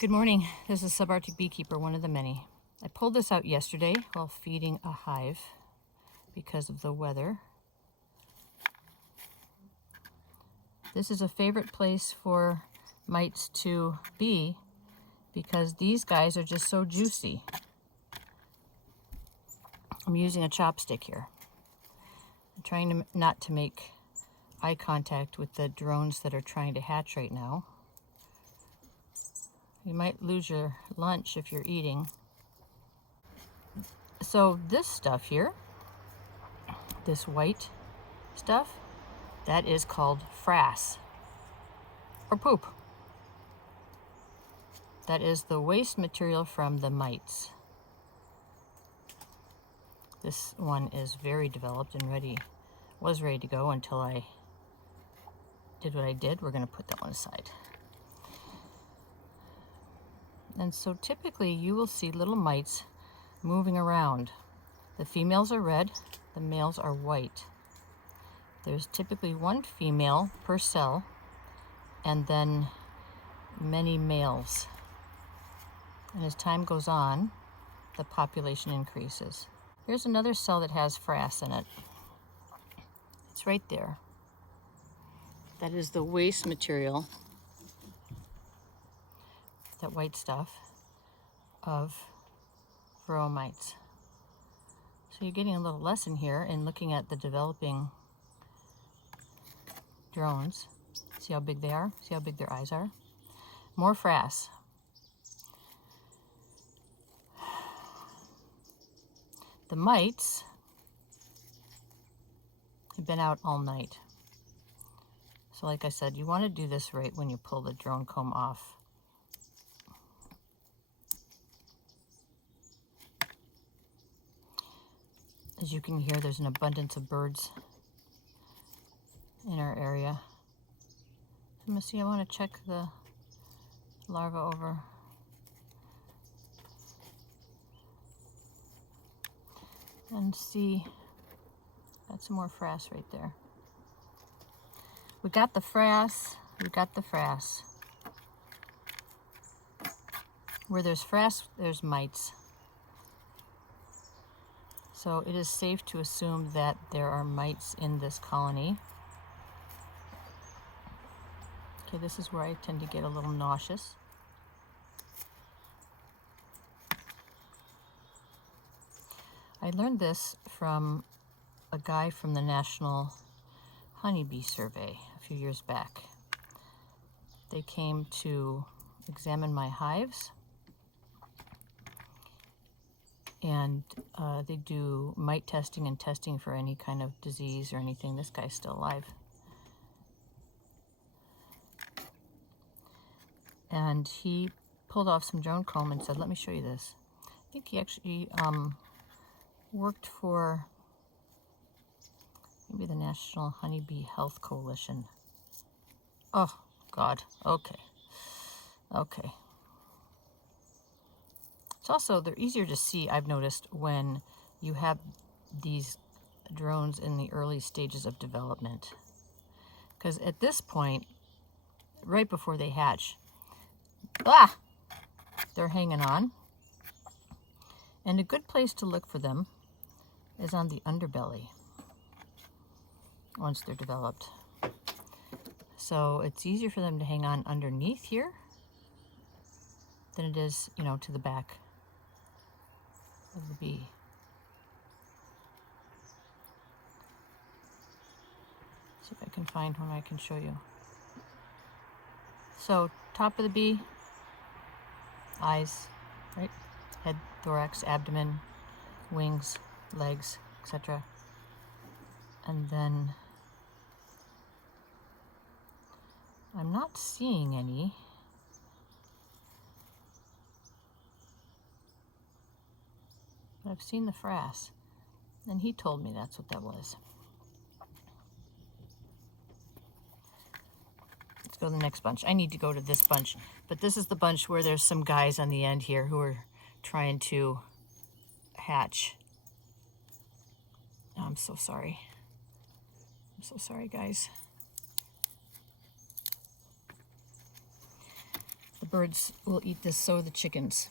Good morning. This is Subarctic Beekeeper, one of the many. I pulled this out yesterday while feeding a hive because of the weather. This is a favorite place for mites to be because these guys are just so juicy. I'm using a chopstick here. I'm trying not to make eye contact with the drones that are trying to hatch right now. You might lose your lunch if you're eating. So this stuff here, this white stuff, that is called frass or poop. That is the waste material from the mites. This one is very developed and was ready to go until I did what I did. We're going to put that one aside. And so typically you will see little mites moving around. The females are red, the males are white. There's typically one female per cell and then many males. And as time goes on, the population increases. Here's another cell that has frass in it. It's right there. That is the waste material, that white stuff, of Varroa mites. So you're getting a little lesson here in looking at the developing drones. See how big they are? See how big their eyes are? More frass. The mites have been out all night. So like I said, you want to do this right when you pull the drone comb off. As you can hear, there's an abundance of birds in our area. I'm gonna see, I want to check the larva over. And see, got some more frass right there. We got the frass, Where there's frass, there's mites. So it is safe to assume that there are mites in this colony. Okay, this is where I tend to get a little nauseous. I learned this from a guy from the National Honeybee Survey a few years back. They came to examine my hives, and they do mite testing and testing for any kind of disease or anything. This guy's still alive. And he pulled off some drone comb and said, let me show you this. I think he actually worked for maybe the National Honeybee Health Coalition. Oh, God. Okay. It's also, they're easier to see, I've noticed, when you have these drones in the early stages of development. Because at this point, right before they hatch, they're hanging on. And a good place to look for them is on the underbelly once they're developed. So it's easier for them to hang on underneath here than it is, to the back of the bee. See if I can find one I can show you. So top of the bee, eyes, right? Head, thorax, abdomen, wings, legs, etc. And then I'm not seeing any. But I've seen the frass, and he told me that's what that was. Let's go to the next bunch. I need to go to this bunch, but this is the bunch where there's some guys on the end here who are trying to hatch. Oh, I'm so sorry. I'm so sorry, guys. The birds will eat this, so the chickens.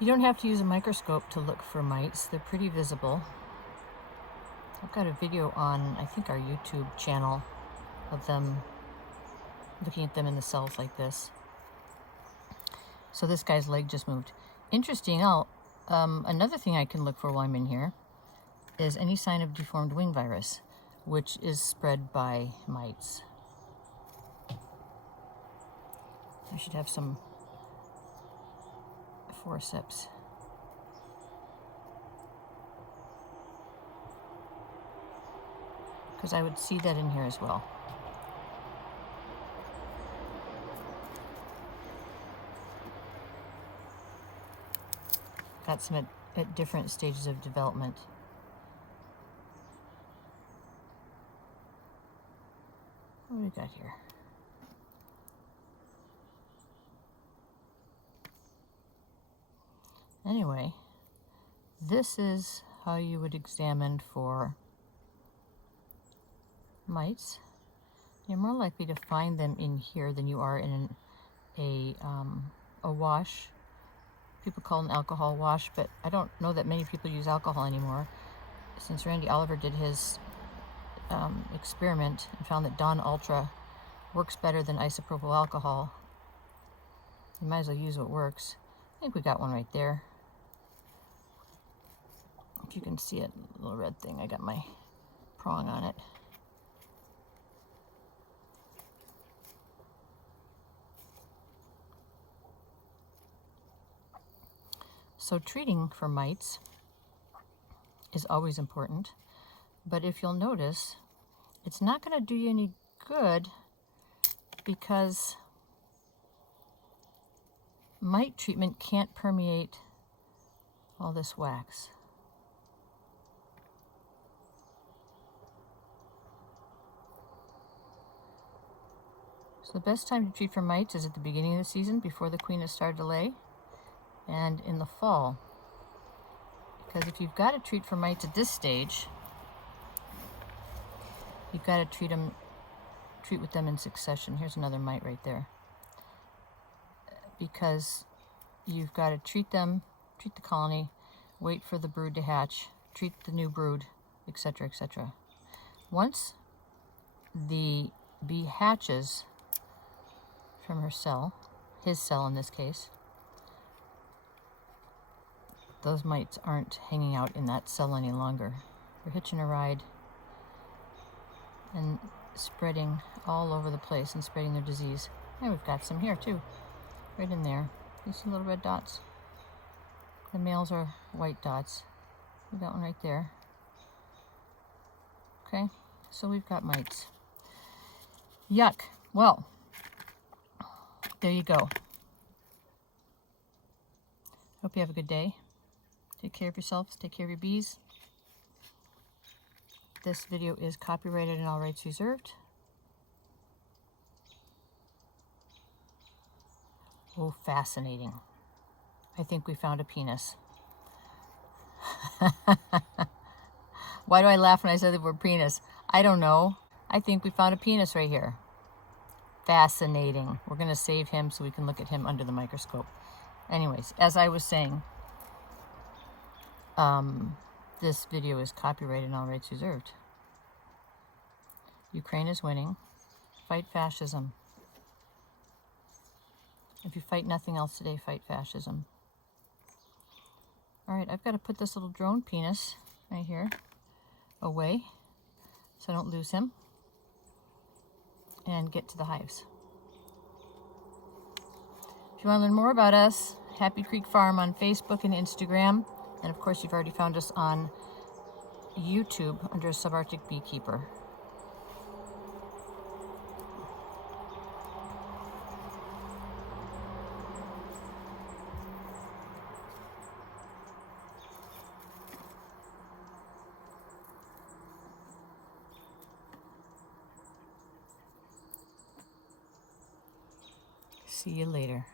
You don't have to use a microscope to look for mites. They're pretty visible. I've got a video on, I think, our YouTube channel of them, looking at them in the cells like this. So this guy's leg just moved. Interesting. Another thing I can look for while I'm in here is any sign of deformed wing virus, which is spread by mites. I should have some forceps. Because I would see that in here as well. Got some at different stages of development. What do we got here? Anyway, this is how you would examine for mites. You're more likely to find them in here than you are in a wash. People call it an alcohol wash, but I don't know that many people use alcohol anymore. Since Randy Oliver did his experiment and found that Dawn Ultra works better than isopropyl alcohol, you might as well use what works. I think we got one right there. If you can see it, little red thing, I got my prong on it. So treating for mites is always important, but if you'll notice, it's not going to do you any good because mite treatment can't permeate all this wax. So the best time to treat for mites is at the beginning of the season, before the queen has started to lay, and in the fall. Because if you've got to treat for mites at this stage, you've got to treat with them in succession. Here's another mite right there. Because you've got to treat the colony, wait for the brood to hatch, treat the new brood, etc., etc. Once the bee hatches from her cell, his cell in this case, those mites aren't hanging out in that cell any longer. They're hitching a ride and spreading all over the place and spreading their disease. And we've got some here too, right in there. You see little red dots? The males are white dots. We got one right there. Okay, so we've got mites. Yuck. Well, there you go. Hope you have a good day. Take care of yourselves. Take care of your bees. This video is copyrighted and all rights reserved. Oh, fascinating. I think we found a penis. Why do I laugh when I say the word penis? I don't know. I think we found a penis right here. Fascinating. We're going to save him so we can look at him under the microscope. Anyways, as I was saying, this video is copyrighted and all rights reserved. Ukraine is winning. Fight fascism. If you fight nothing else today, fight fascism. All right, I've got to put this little drone penis right here away so I don't lose him, and get to the hives. If you want to learn more about us, Happy Creek Farm on Facebook and Instagram. And of course, you've already found us on YouTube under Subarctic Beekeeper. See you later.